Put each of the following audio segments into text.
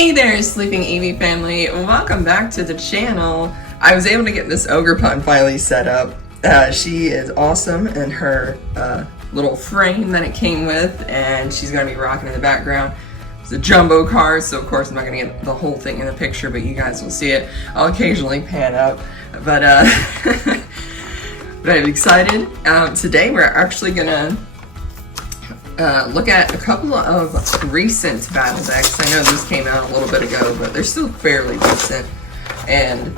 Hey there, Sleeping Eevee family. Welcome back to the channel. I was able to get this ogre pun finally set up. She is awesome in her little frame that it came with, and she's going to be rocking in the background. It's a jumbo card, so of course I'm not going to get the whole thing in the picture, but you guys will see it. I'll occasionally pan up, but but I'm excited. Today we're actually going to look at a couple of recent battle decks. I know these came out a little bit ago, but they're still fairly recent, and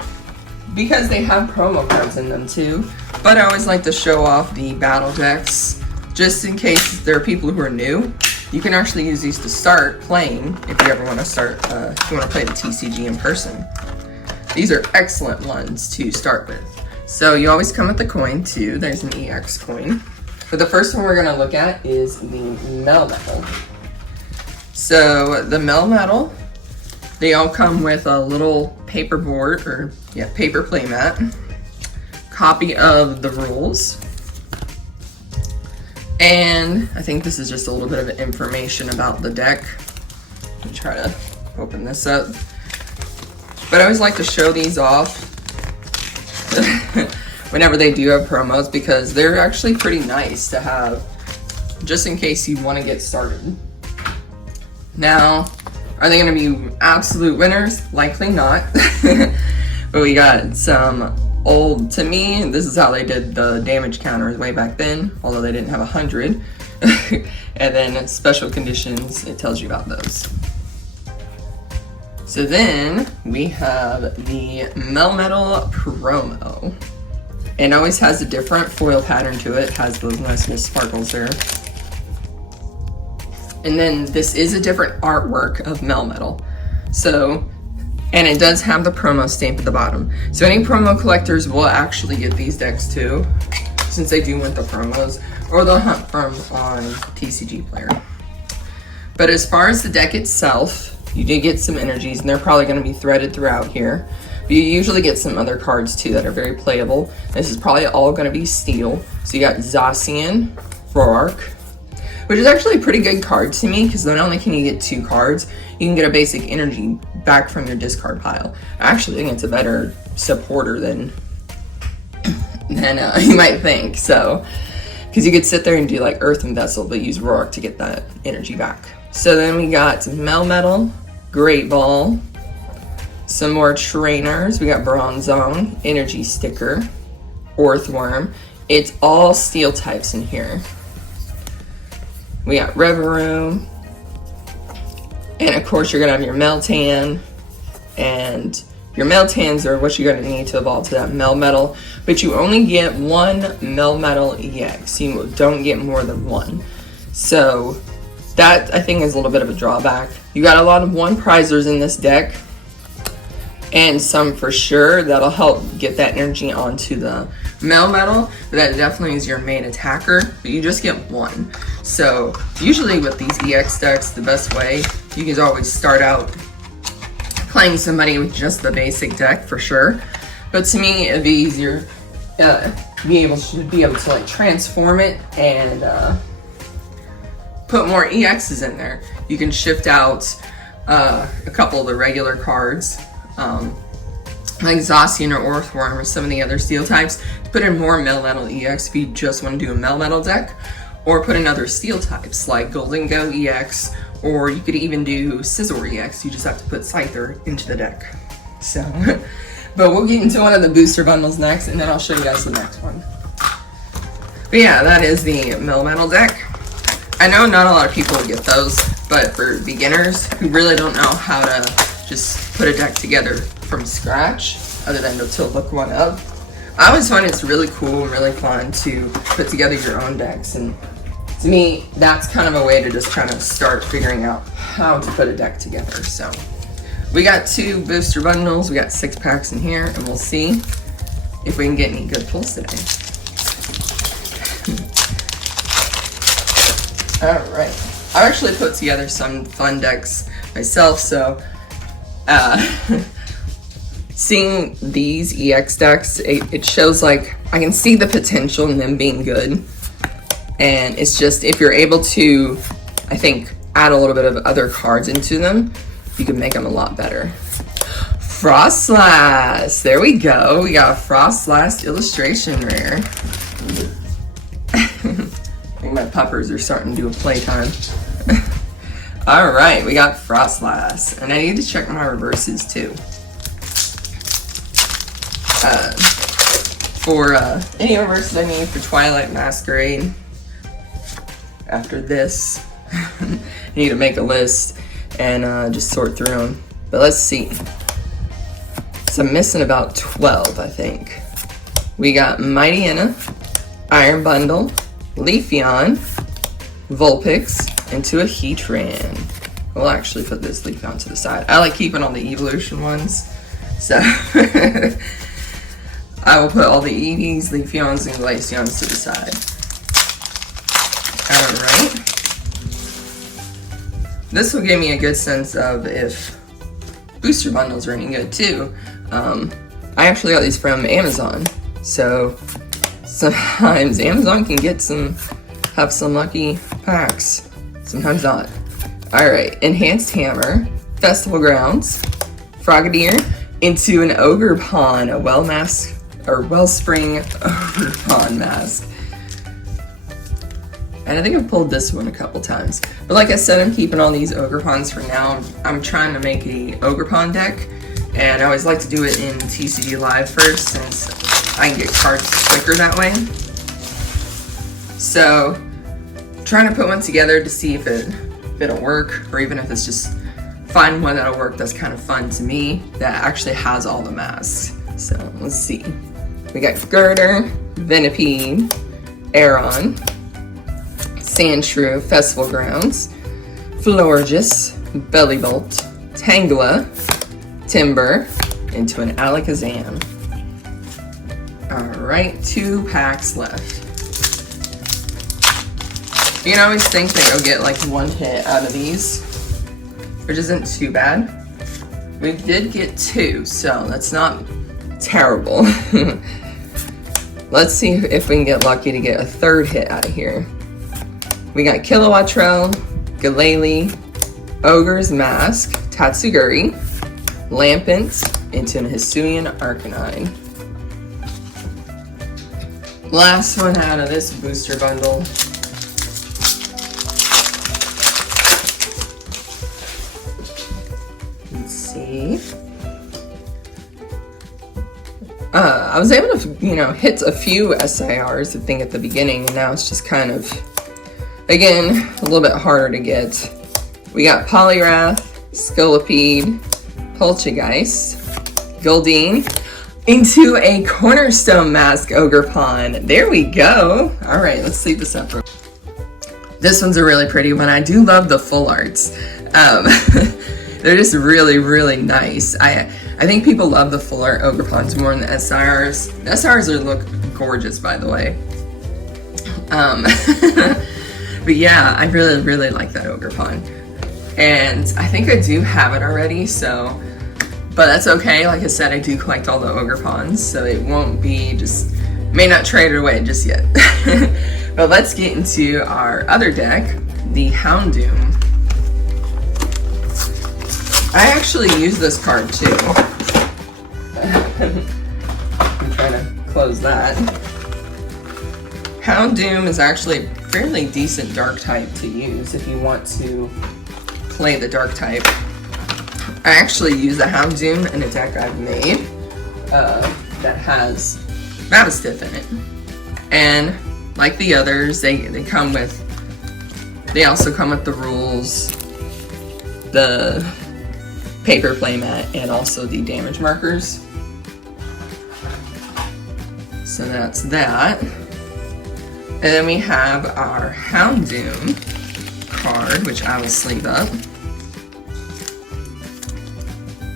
because they have promo cards in them too. But I always like to show off the battle decks just in case there are people who are new. You can actually use these to start playing if you ever want to start, if you want to play the TCG in person. These are excellent ones to start with. So you always come with the coin too. There's an EX coin. But the first one we're going to look at is the Melmetal. So the Melmetal, they all come with a little paper board, or paper playmat, copy of the rules, and I think this is just a little bit of information about the deck. Let me try to open this up. But I always like to show these off whenever they do have promos, because they're actually pretty nice to have just in case you want to get started. Now, are they going to be absolute winners? Likely not. But we got some old, to me, this is how they did the damage counters way back then, although they didn't have 100. And then special conditions, it tells you about those. So then we have the Melmetal promo. It always has a different foil pattern to it. It has those nice little sparkles there. And then this is a different artwork of Melmetal. So, and it does have the promo stamp at the bottom. So any promo collectors will actually get these decks too, since they do want the promos, or they'll hunt from on TCG Player. But as far as the deck itself, you do get some energies, and they're probably going to be threaded throughout here. But you usually get some other cards too that are very playable. This is probably all going to be steel. So you got Zacian, Roark, which is actually a pretty good card to me, because not only can you get 2 cards, you can get a basic energy back from your discard pile. I actually think it's a better supporter than you might think. So, because you could sit there and do like Earthen Vessel, but use Roark to get that energy back. So then we got Melmetal, Great Ball, some more trainers. We got Bronzong, Energy Sticker, Orthworm. It's all steel types in here. We got Reverum, and of course you're gonna have your Meltan, and your Meltans are what you're gonna need to evolve to that Melmetal, but you only get 1 Melmetal EX. You don't get more than 1. So that, I think, is a little bit of a drawback. You got a lot of 1 prizers in this deck, and some for sure that'll help get that energy onto the Melmetal, but that definitely is your main attacker, but you just get 1. So usually with these EX decks, the best way, you can always start out playing somebody with just the basic deck for sure. But to me, it'd be easier to be able to like transform it and put more EXs in there. You can shift out a couple of the regular cards, like Zacian or Orthworm or some of the other steel types, to put in more Melmetal EX if you just want to do a Melmetal deck, or put in other steel types like Golden Go EX, or you could even do Scizor EX. You just have to put Scyther into the deck. So, but we'll get into one of the booster bundles next, and then I'll show you guys the next one. But yeah, that is the Melmetal deck. I know not a lot of people get those, but for beginners who really don't know how to just put a deck together from scratch, other than to look one up, I always find it's really cool and really fun to put together your own decks. And to me, that's kind of a way to just try to start figuring out how to put a deck together. So we got 2 booster bundles, we got 6 packs in here, and we'll see if we can get any good pulls today. Alright, I actually put together some fun decks myself, so seeing these EX decks, it shows like I can see the potential in them being good, and it's just if you're able to, I think, add a little bit of other cards into them, you can make them a lot better. Frostlass, there we go. We got a Frostlass illustration rare. I think my puppers are starting to do a playtime. All right, we got Frostlass, and I need to check my reverses too. For any reverses I need for Twilight Masquerade after this, I need to make a list and just sort through them. But let's see. So I'm missing about 12, I think. We got Mighty Enna, Iron Bundle, Leafeon, Vulpix, into a Heatran. We'll actually put this Leafeon to the side. I like keeping all the evolution ones, so I will put all the Eevees, Leafeons, and Glaceons to the side. Alright. This will give me a good sense of if booster bundles are any good too. I actually got these from Amazon, so sometimes Amazon can have some lucky packs, sometimes not. Alright, Enhanced Hammer, Festival Grounds, Frogadier, into an Ogerpon, a Wellspring Ogerpon mask. And I think I've pulled this one a couple times. But like I said, I'm keeping all these Ogerpons for now. I'm trying to make a Ogerpon deck, and I always like to do it in TCG Live first, since I can get cards quicker that way. So, trying to put one together to see if it'll work, or even if it's just find one that'll work that's kind of fun to me, that actually has all the masks. So, let's see. We got Girder, Venipede, Aeron, Sandshrew, Festival Grounds, Florges, Bellibolt, Tangela, Timber, into an Alakazam. Alright, 2 packs left. You can always think that you'll get like 1 hit out of these, which isn't too bad. We did get 2, so that's not terrible. Let's see if we can get lucky to get a 3rd hit out of here. We got Kilowattrel, Galele, Ogre's Mask, Tatsuguri, Lampent, into an Hisuian Arcanine. Last one out of this booster bundle. Let's see. I was able to, hit a few SIRs, I think, at the beginning, and now it's just kind of, again, a little bit harder to get. We got Poliwrath, Scolipede, Poltergeist, Goldeen, into a Cornerstone Mask Ogerpon. There we go. All right, let's sleep this up. This one's a really pretty one. I do love the full arts. They're just really, really nice. I think people love the full art Ogerpons more than the SIRs. The SIRs look gorgeous, by the way. But yeah, I really, really like that Ogerpon. And I think I do have it already, so, but that's okay. Like I said, I do collect all the Ogerpons, so it won't be may not trade it away just yet. But let's get into our other deck, the Houndoom. I actually use this card too. I'm trying to close that. Houndoom is actually a fairly decent dark type to use if you want to play the dark type. I actually use a Houndoom in a deck I've made that has Mavastiff in it. And like the others, they also come with the rules, the paper playmat, and also the damage markers. So that's that. And then we have our Houndoom card, which I will sleeve up.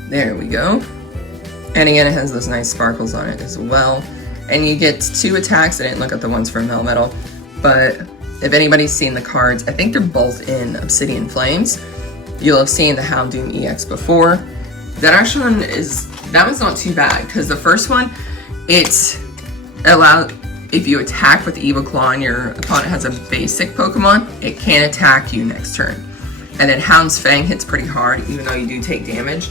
There we go. And again, it has those nice sparkles on it as well. And you get 2 attacks. I didn't look at the ones from Melmetal, but if anybody's seen the cards, I think they're both in Obsidian Flames. You'll have seen the Houndoom EX before. That actual one that was not too bad, because the first one, it allowed, if you attack with Evil Claw and your opponent has a basic Pokemon, it can attack you next turn. And then Hound's Fang hits pretty hard, even though you do take damage.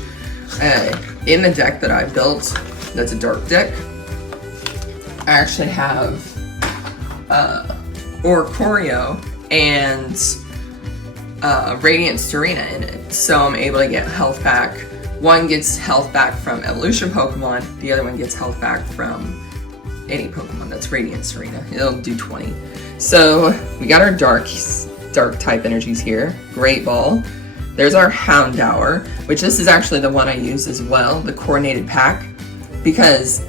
In the deck that I built, that's a dark deck, I actually have Oricorio and Radiant Serena in it. So I'm able to get health back. One gets health back from evolution Pokemon, the other one gets health back from any Pokemon that's Radiant Serena. It'll do 20. So we got our dark type energies here. Great Ball. There's our Houndour, which this is actually the one I use as well, the coordinated pack, because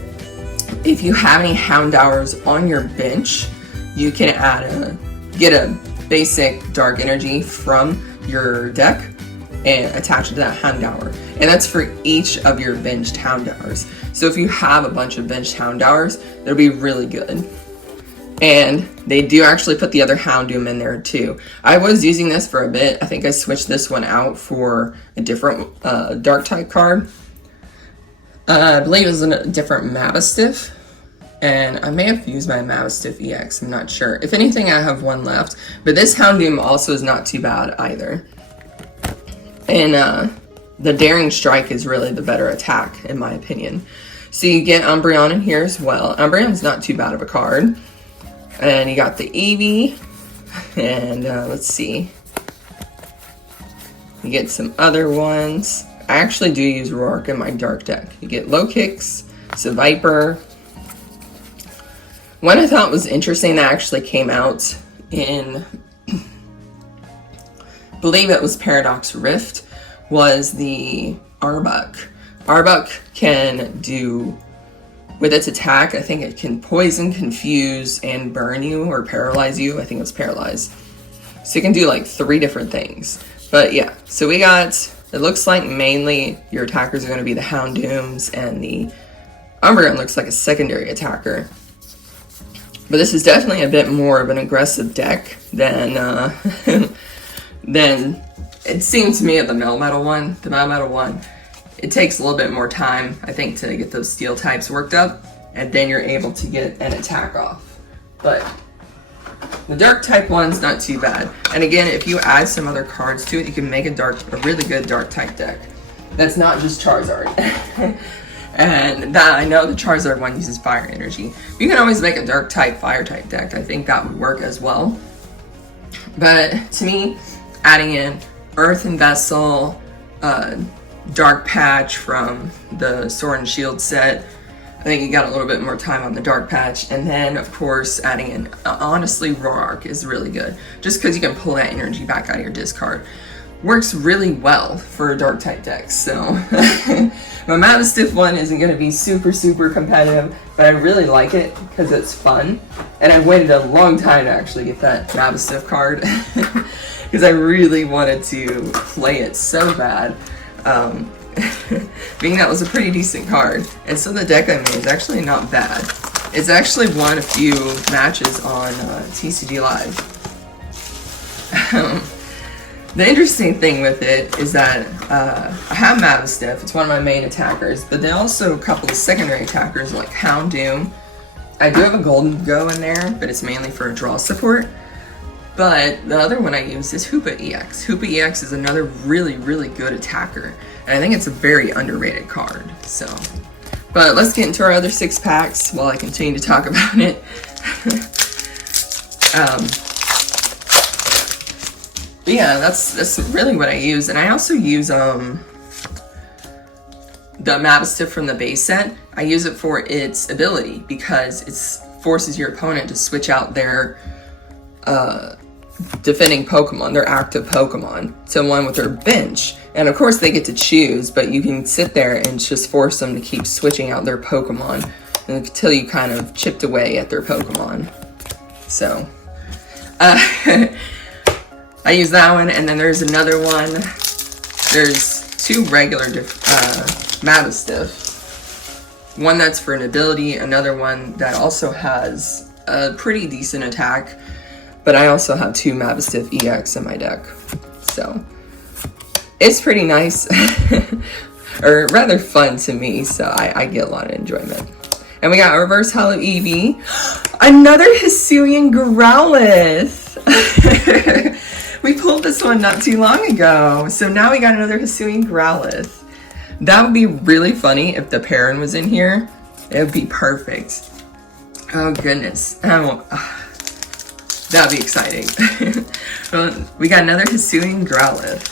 if you have any Houndours on your bench, you can get a basic dark energy from your deck and attach it to that Houndour. And that's for each of your benched Houndours. So if you have a bunch of benched Houndours, it'll be really good. And they do actually put the other Houndoom in there too. I was using this for a bit. I think I switched this one out for a different dark type card. I believe it was a different Mavistiff. And I may have used my Mavistiff EX, I'm not sure. If anything, I have one left. But this Houndoom also is not too bad either. And the Daring Strike is really the better attack, in my opinion. So you get Umbreon in here as well. Umbreon's not too bad of a card. And you got the Eevee. And let's see. You get some other ones. I actually do use Roark in my dark deck. You get Low Kicks, Viper. One I thought was interesting that actually came out in, I believe it was Paradox Rift, was the Arbok. Arbok can do, with its attack, I think it can poison, confuse, and burn you or paralyze you. I think it was paralyze. So you can do like 3 different things. But yeah, so we got, it looks like mainly your attackers are going to be the Houndooms, and the Umbreon looks like a secondary attacker. But this is definitely a bit more of an aggressive deck than than it seems to me of the Melmetal one. The Melmetal one, it takes a little bit more time, I think, to get those steel types worked up, and then you're able to get an attack off. But the dark type one's not too bad. And again, if you add some other cards to it, you can make a really good dark type deck. That's not just Charizard. And that, I know the Charizard one uses fire energy. You can always make a dark type, fire type deck. I think that would work as well. But to me, adding in Earthen Vessel, Dark Patch from the Sword and Shield set, I think you got a little bit more time on the Dark Patch. And then, of course, adding in, honestly, Roark is really good. Just because you can pull that energy back out of your discard. Works really well for a dark type deck. So my Mavistiff one isn't going to be super competitive, but I really like it because it's fun. And I waited a long time to actually get that Mavistiff card because I really wanted to play it so bad. Being that was a pretty decent card. And so the deck I made is actually not bad. It's actually won a few matches on TCG Live. The interesting thing with it is that I have Mavistiff, it's one of my main attackers, but then also a couple of secondary attackers like Houndoom. I do have a Golden Go in there, but it's mainly for draw support. But the other one I use is Hoopa EX. Hoopa EX is another really good attacker, and I think it's a very underrated card. So, but let's get into our other 6 packs while I continue to talk about it. But yeah, that's really what I use. And I also use the Mavistiff from the base set. I use it for its ability because it forces your opponent to switch out their defending Pokemon, their active Pokemon, to one with their bench. And of course they get to choose, but you can sit there and just force them to keep switching out their Pokemon until you kind of chipped away at their Pokemon. So, I use that one, and then there's another one. There's 2 regular Mavistiff. One that's for an ability, another one that also has a pretty decent attack, but I also have 2 Mavistiff EX in my deck. So, it's pretty nice, or rather fun to me, so I get a lot of enjoyment. And we got a Reverse Hollow Eevee. Another Hisuian Growlithe! We pulled this one not too long ago. So now we got another Hisuian Growlithe. That would be really funny if the Perrin was in here. It would be perfect. Oh goodness. That'd be exciting. We got another Hisuian Growlithe.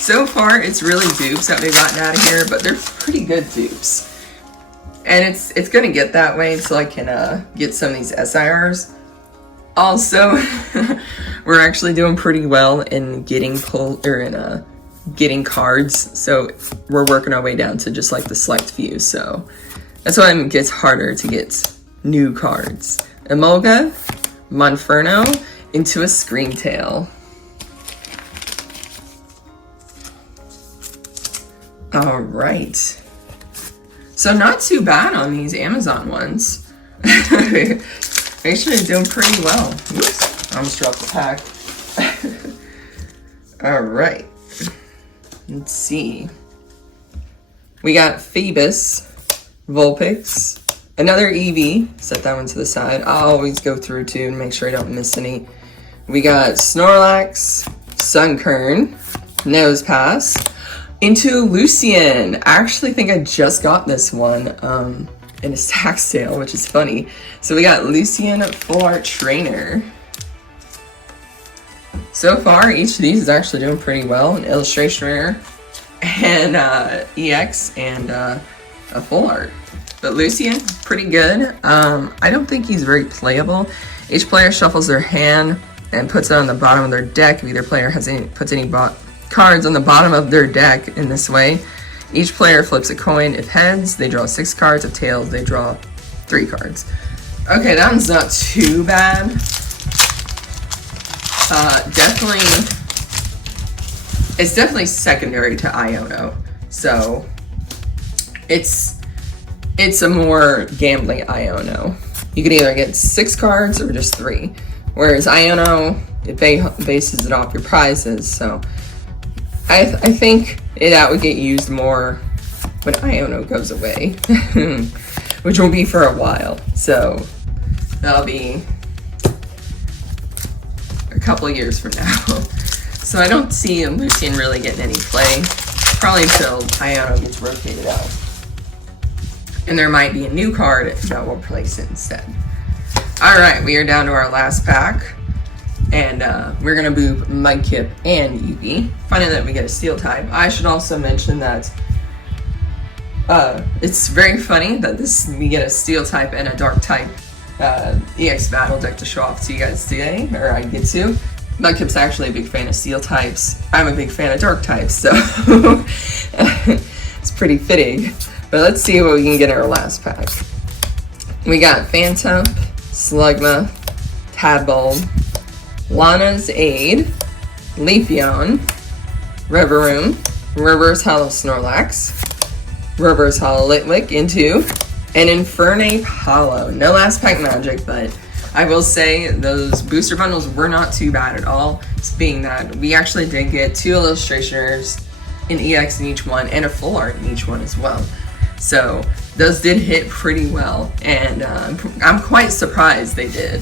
So far, it's really dupes that we've gotten out of here, but they're pretty good dupes. And it's gonna get that way until I can get some of these SIRs. Also, we're actually doing pretty well in getting getting cards. So we're working our way down to just like the select few. So that's why it gets harder to get new cards. Emolga, Monferno, into a Screamtail. All right. So not too bad on these Amazon ones. Actually doing pretty well. Oops, I almost dropped the pack. All right. Let's see. We got Phoebus, Vulpix, another Eevee. Set that one to the side. I'll always go through too and make sure I don't miss any. We got Snorlax, Sunkern, Nosepass, into Lucian. I actually think I just got this one in a stack sale, which is funny. So we got Lucian Full Art Trainer. So far, each of these is actually doing pretty well. An illustration rare, and EX, and a full art. But Lucian, pretty good. I don't think he's very playable. Each player shuffles their hand and puts it on the bottom of their deck. If either player puts any cards on the bottom of their deck in this way. Each player flips a coin. If heads, they draw 6 cards. If tails, they draw 3 cards. Okay, that one's not too bad. It's definitely secondary to Iono. So it's a more gambling Iono. You can either get 6 cards or just 3. Whereas Iono, it bases it off your prizes. So I think that would get used more when Iono goes away, which will be for a while. So that'll be a couple of years from now. So I don't see Lucian really getting any play, probably until Iono gets rotated out. And there might be a new card that will replace it instead. All right, we are down to our last pack. And we're gonna boop Mudkip and Eevee, finding that we get a steel type. I should also mention that it's very funny that we get a steel type and a dark type EX battle deck to show off to you guys today, or I get to. Mudkip's actually a big fan of steel types. I'm a big fan of dark types, so it's pretty fitting. But let's see what we can get in our last pack. We got Phantump, Slugma, Tadbulb, Lana's Aid, Leafeon, Revavroom, Reverse Hollow Snorlax, Reverse Hollow Litwick into an Infernape Hollow. No last pack magic, but I will say those booster bundles were not too bad at all. Being that we actually did get 2 illustrations, an EX in each one, and a full art in each one as well. So those did hit pretty well, and I'm quite surprised they did.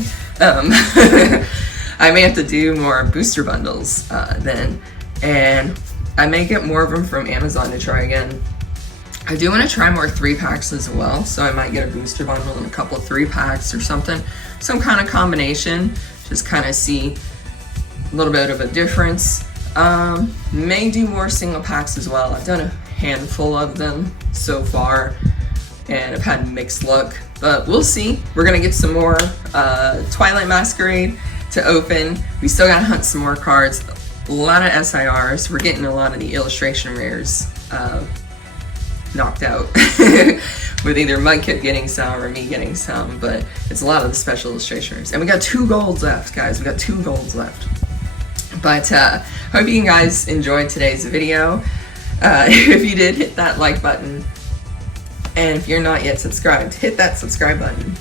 I may have to do more booster bundles then, and I may get more of them from Amazon to try again. I do want to try more 3-packs as well, so I might get a booster bundle and a couple of 3-packs or something, some kind of combination, just kind of see a little bit of a difference. May do more single packs as well. I've done a handful of them so far, and I've had mixed luck, but we'll see. We're gonna get some more Twilight Masquerade to open. We still gotta hunt some more cards, a lot of SIRs. We're getting a lot of the illustration rares knocked out with either Mudkip getting some or me getting some, but it's a lot of the special illustration rares. And we got 2 golds left, guys. We got 2 golds left. But hope you guys enjoyed today's video. If you did, hit that like button. And if you're not yet subscribed, hit that subscribe button.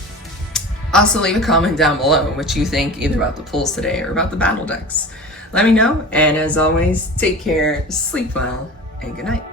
Also, leave a comment down below what you think either about the pulls today or about the battle decks. Let me know, and as always, take care, sleep well, and good night.